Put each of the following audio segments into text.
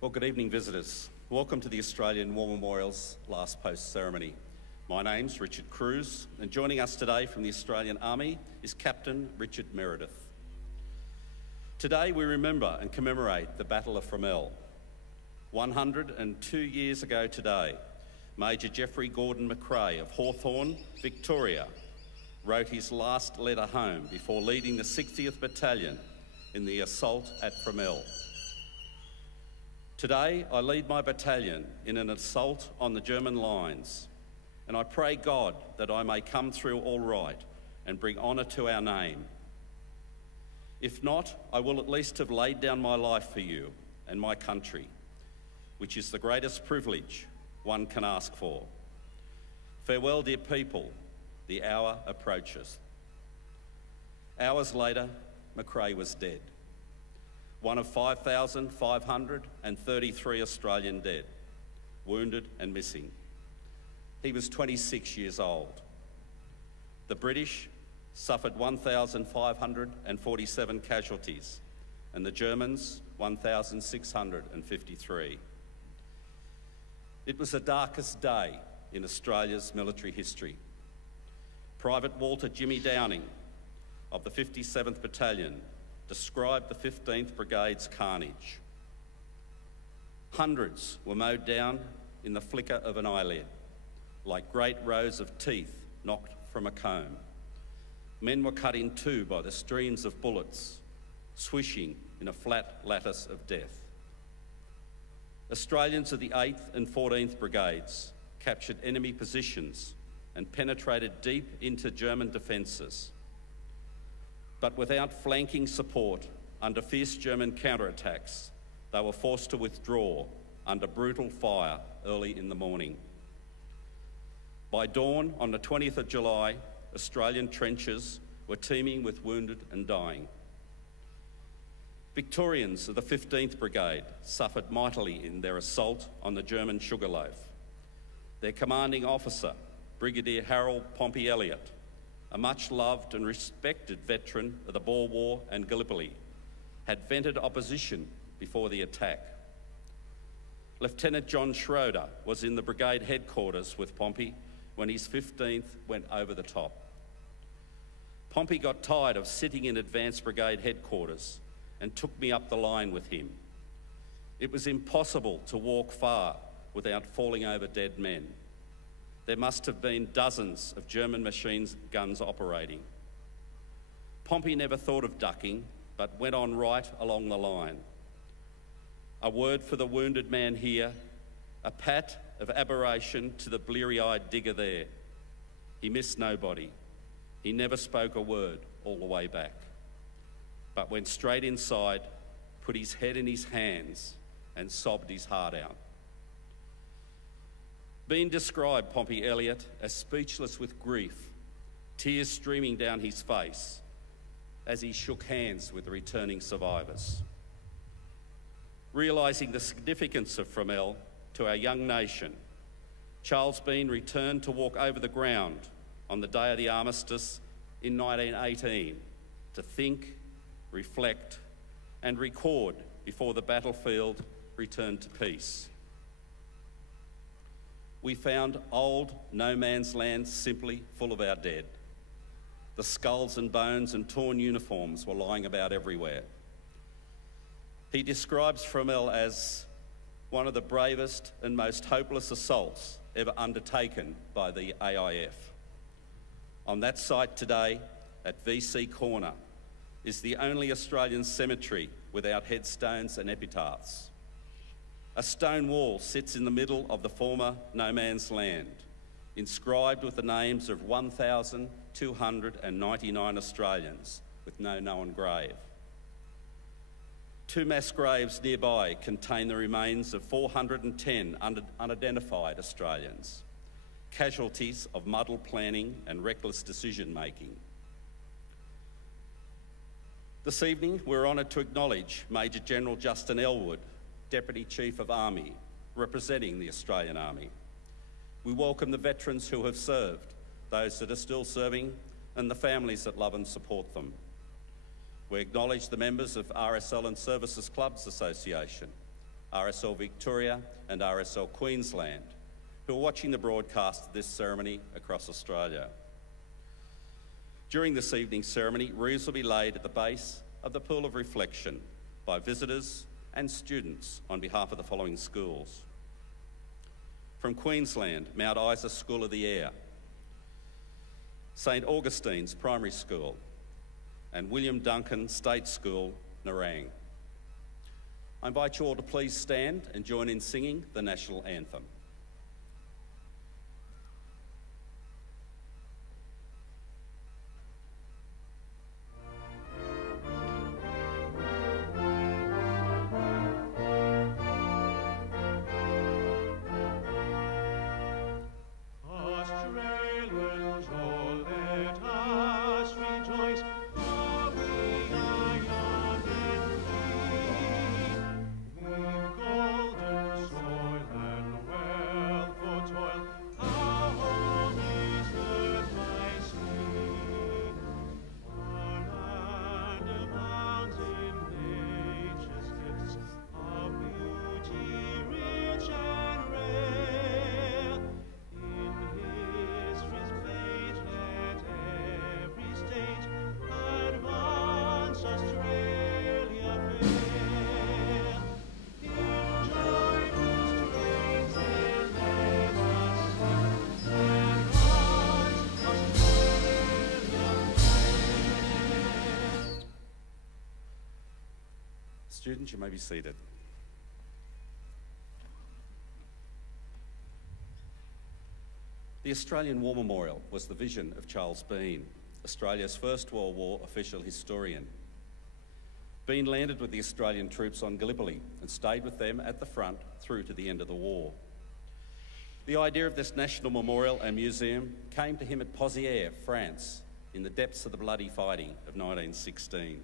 Well, good evening, visitors. Welcome to the Australian War Memorial's last post ceremony. My name's Richard Cruz, and joining us today from the Australian Army is Captain Richard Meredith. Today we remember and commemorate the Battle of Fromelles. 102 years ago today, Major Geoffrey Gordon McRae of Hawthorn, Victoria, wrote his last letter home before leading the 60th Battalion in the assault at Fromelles. Today, I lead my battalion in an assault on the German lines, and I pray God that I may come through all right and bring honour to our name. If not, I will at least have laid down my life for you and my country, which is the greatest privilege one can ask for. Farewell, dear people, the hour approaches. Hours later, McRae was dead. One of 5,533 Australian dead, wounded and missing. He was 26 years old. The British suffered 1,547 casualties, and the Germans 1,653. It was the darkest day in Australia's military history. Private Walter Jimmy Downing of the 57th Battalion described the 15th Brigade's carnage. Hundreds were mowed down in the flicker of an eyelid, like great rows of teeth knocked from a comb. Men were cut in two by the streams of bullets, swishing in a flat lattice of death. Australians of the 8th and 14th Brigades captured enemy positions and penetrated deep into German defences. But without flanking support under fierce German counterattacks, they were forced to withdraw under brutal fire early in the morning. By dawn on the 20th of July, Australian trenches were teeming with wounded and dying. Victorians of the 15th Brigade suffered mightily in their assault on the German Sugarloaf. Their commanding officer, Brigadier Harold Pompey Elliott, a much-loved and respected veteran of the Boer War and Gallipoli, had vented opposition before the attack. Lieutenant John Schroeder was in the brigade headquarters with Pompey when his 15th went over the top. Pompey got tired of sitting in advanced brigade headquarters and took me up the line with him. It was impossible to walk far without falling over dead men. There must have been dozens of German machine guns operating. Pompey never thought of ducking, but went on right along the line. A word for the wounded man here, a pat of aberration to the bleary-eyed digger there. He missed nobody. He never spoke a word all the way back, but went straight inside, put his head in his hands, and sobbed his heart out. Bean described Pompey Elliott as speechless with grief, tears streaming down his face as he shook hands with the returning survivors. Realising the significance of Fromelles to our young nation, Charles Bean returned to walk over the ground on the day of the armistice in 1918 to think, reflect, and record before the battlefield returned to peace. We found old no man's land simply full of our dead. The skulls and bones and torn uniforms were lying about everywhere. He describes Fromelles as one of the bravest and most hopeless assaults ever undertaken by the AIF. On that site today, at VC Corner, is the only Australian cemetery without headstones and epitaphs. A stone wall sits in the middle of the former no man's land, inscribed with the names of 1,299 Australians with no known grave. Two mass graves nearby contain the remains of 410 unidentified Australians, casualties of muddled planning and reckless decision-making. This evening, we're honoured to acknowledge Major General Justin Elwood, Deputy Chief of Army, representing the Australian Army. We welcome the veterans who have served, those that are still serving, and the families that love and support them. We acknowledge the members of RSL and Services Clubs Association, RSL Victoria and RSL Queensland, who are watching the broadcast of this ceremony across Australia. During this evening's ceremony, wreaths will be laid at the base of the Pool of Reflection by visitors and students on behalf of the following schools. From Queensland, Mount Isa School of the Air, St Augustine's Primary School, and William Duncan State School, Nerang. I invite you all to please stand and join in singing the National Anthem. Students, you may be seated. The Australian War Memorial was the vision of Charles Bean, Australia's First World War official historian. Bean landed with the Australian troops on Gallipoli and stayed with them at the front through to the end of the war. The idea of this national memorial and museum came to him at Pozières, France, in the depths of the bloody fighting of 1916.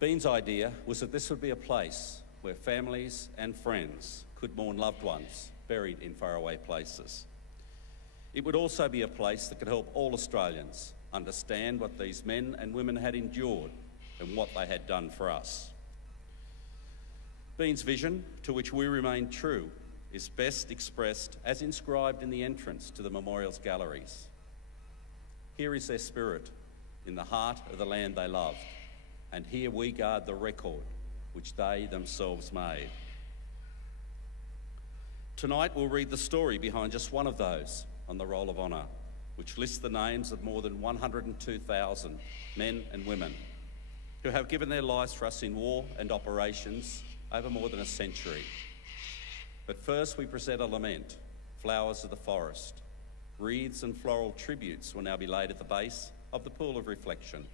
Bean's idea was that this would be a place where families and friends could mourn loved ones buried in faraway places. It would also be a place that could help all Australians understand what these men and women had endured and what they had done for us. Bean's vision, to which we remain true, is best expressed as inscribed in the entrance to the memorial's galleries. Here is their spirit, in the heart of the land they loved, and here we guard the record which they themselves made. Tonight we'll read the story behind just one of those on the Roll of Honour, which lists the names of more than 102,000 men and women who have given their lives for us in war and operations over more than a century. But first we present a lament, Flowers of the Forest. Wreaths and floral tributes will now be laid at the base of the Pool of Reflection.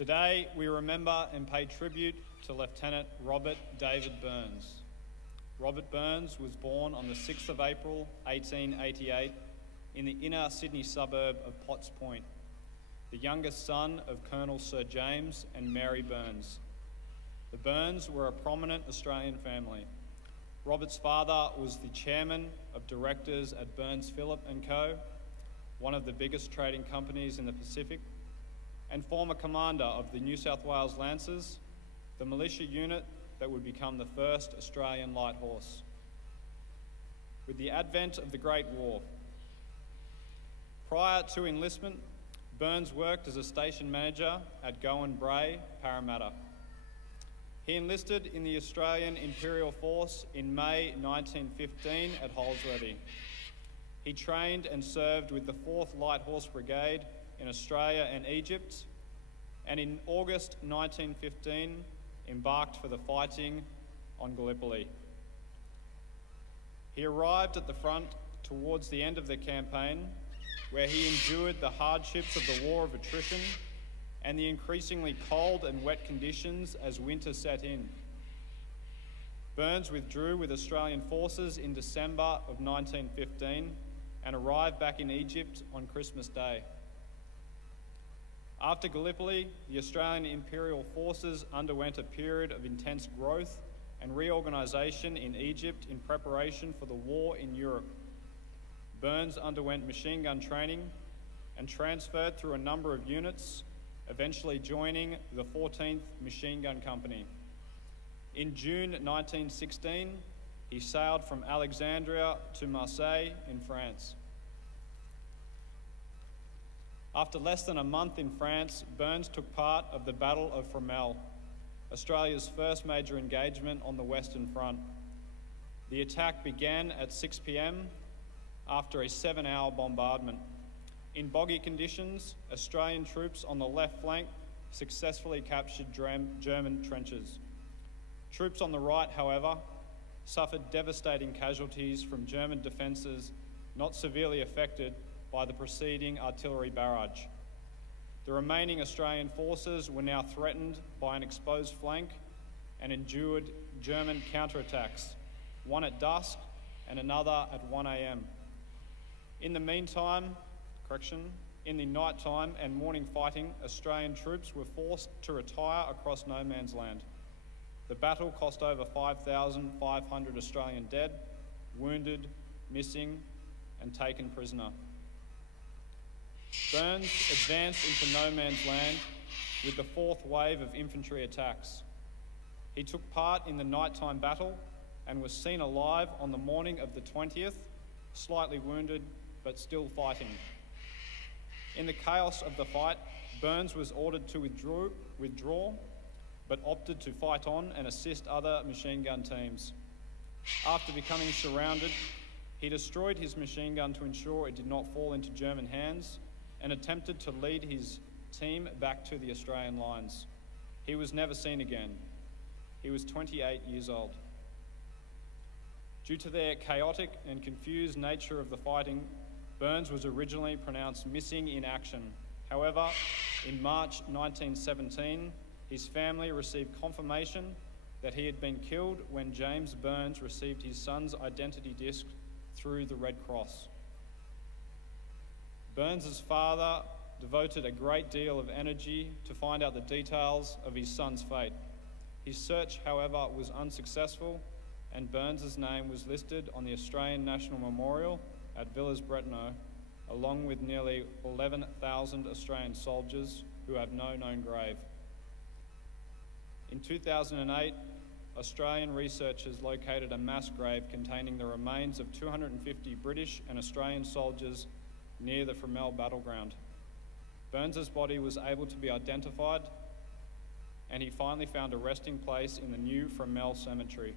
Today, we remember and pay tribute to Lieutenant Robert David Burns. Robert Burns was born on the 6th of April, 1888, in the inner Sydney suburb of Potts Point, the youngest son of Colonel Sir James and Mary Burns. The Burns were a prominent Australian family. Robert's father was the chairman of directors at Burns Phillip & Co., one of the biggest trading companies in the Pacific, and former commander of the New South Wales Lancers, the militia unit that would become the first Australian light horse. With the advent of the Great War, prior to enlistment, Burns worked as a station manager at Gowan Bray, Parramatta. He enlisted in the Australian Imperial Force in May 1915 at Holsworthy. He trained and served with the 4th Light Horse Brigade in Australia and Egypt, and in August 1915 embarked for the fighting on Gallipoli. He arrived at the front towards the end of the campaign, where he endured the hardships of the War of Attrition and the increasingly cold and wet conditions as winter set in. Burns withdrew with Australian forces in December of 1915 and arrived back in Egypt on Christmas Day. After Gallipoli, the Australian Imperial Forces underwent a period of intense growth and reorganisation in Egypt in preparation for the war in Europe. Burns underwent machine gun training and transferred through a number of units, eventually joining the 14th Machine Gun Company. In June 1916, he sailed from Alexandria to Marseille in France. After less than a month in France, Burns took part of the Battle of Fromelles, Australia's first major engagement on the Western Front. The attack began at 6 p.m. after a 7-hour bombardment. In boggy conditions, Australian troops on the left flank successfully captured German trenches. Troops on the right, however, suffered devastating casualties from German defences not severely affected by the preceding artillery barrage. The remaining Australian forces were now threatened by an exposed flank and endured German counterattacks, one at dusk and another at 1 a.m. In the nighttime and morning fighting, Australian troops were forced to retire across no man's land. The battle cost over 5,500 Australian dead, wounded, missing, and taken prisoner. Burns advanced into no man's land with the 4th wave of infantry attacks. He took part in the nighttime battle and was seen alive on the morning of the 20th, slightly wounded but still fighting. In the chaos of the fight, Burns was ordered to withdraw, but opted to fight on and assist other machine gun teams. After becoming surrounded, he destroyed his machine gun to ensure it did not fall into German hands and attempted to lead his team back to the Australian lines. He was never seen again. He was 28 years old. Due to their chaotic and confused nature of the fighting, Burns was originally pronounced missing in action. However, in March 1917, his family received confirmation that he had been killed when James Burns received his son's identity disc through the Red Cross. Burns's father devoted a great deal of energy to find out the details of his son's fate. His search, however, was unsuccessful, and Burns's name was listed on the Australian National Memorial at Villers-Bretonneux, along with nearly 11,000 Australian soldiers who have no known grave. In 2008, Australian researchers located a mass grave containing the remains of 250 British and Australian soldiers near the Fromelles battleground. Burns's body was able to be identified, and he finally found a resting place in the new Fromelles Cemetery,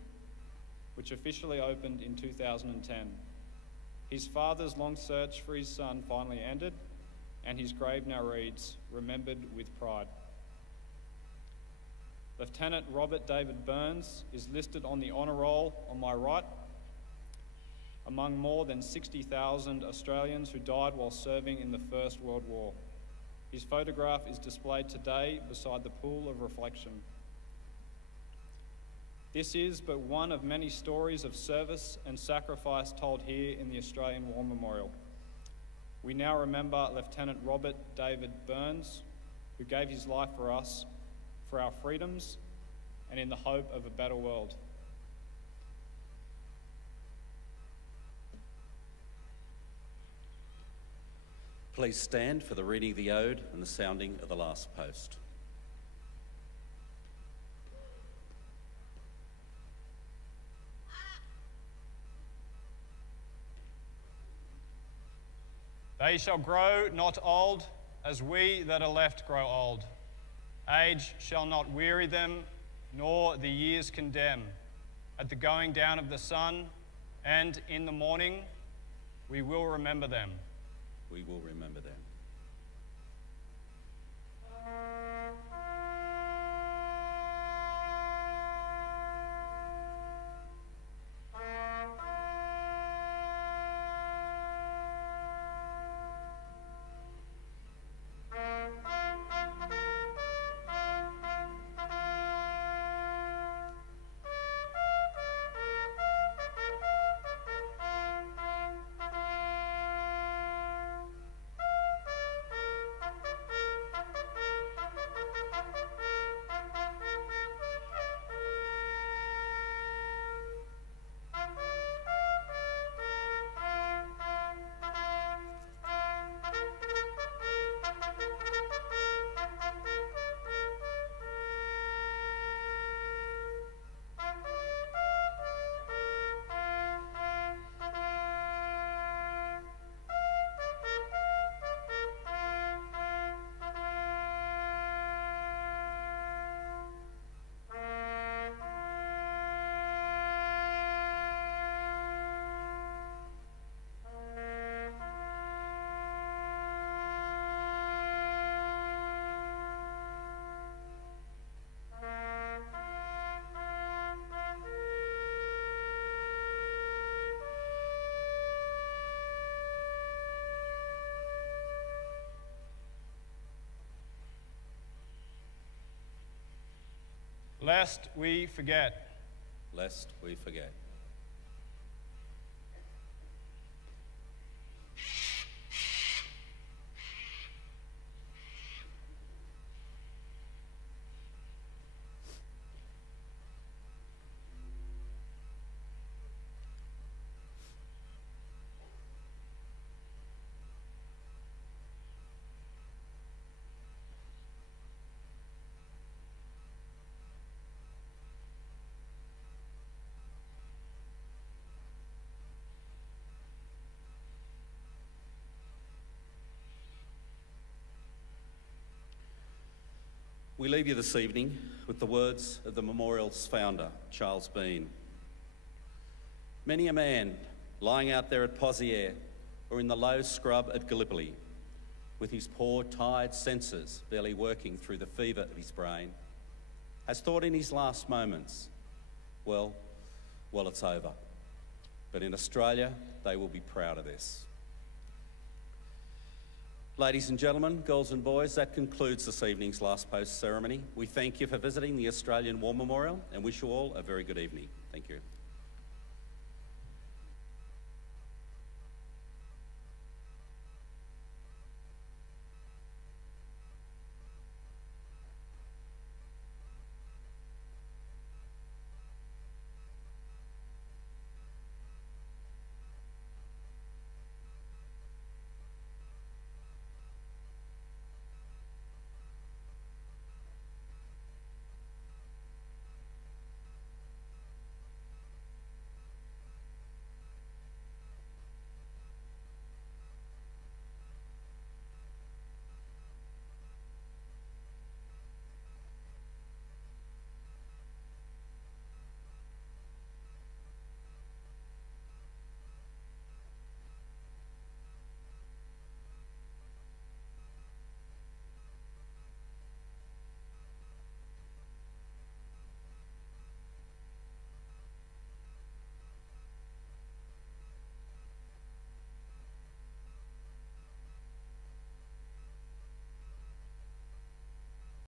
which officially opened in 2010. His father's long search for his son finally ended, and his grave now reads, "Remembered with pride." Lieutenant Robert David Burns is listed on the honour roll on my right, among more than 60,000 Australians who died while serving in the First World War. His photograph is displayed today beside the pool of reflection. This is but one of many stories of service and sacrifice told here in the Australian War Memorial. We now remember Lieutenant Robert David Burns, who gave his life for us, for our freedoms, and in the hope of a better world. Please stand for the reading of the ode and the sounding of the last post. They shall grow not old, as we that are left grow old. Age shall not weary them, nor the years condemn. At the going down of the sun, and in the morning, we will remember them. We will remember them. Lest we forget. Lest we forget. We leave you this evening with the words of the memorial's founder, Charles Bean. Many a man lying out there at Pozières or in the low scrub at Gallipoli, with his poor, tired senses barely working through the fever of his brain, has thought in his last moments, well, it's over. But in Australia, they will be proud of this. Ladies and gentlemen, girls and boys, that concludes this evening's last post ceremony. We thank you for visiting the Australian War Memorial and wish you all a very good evening. Thank you.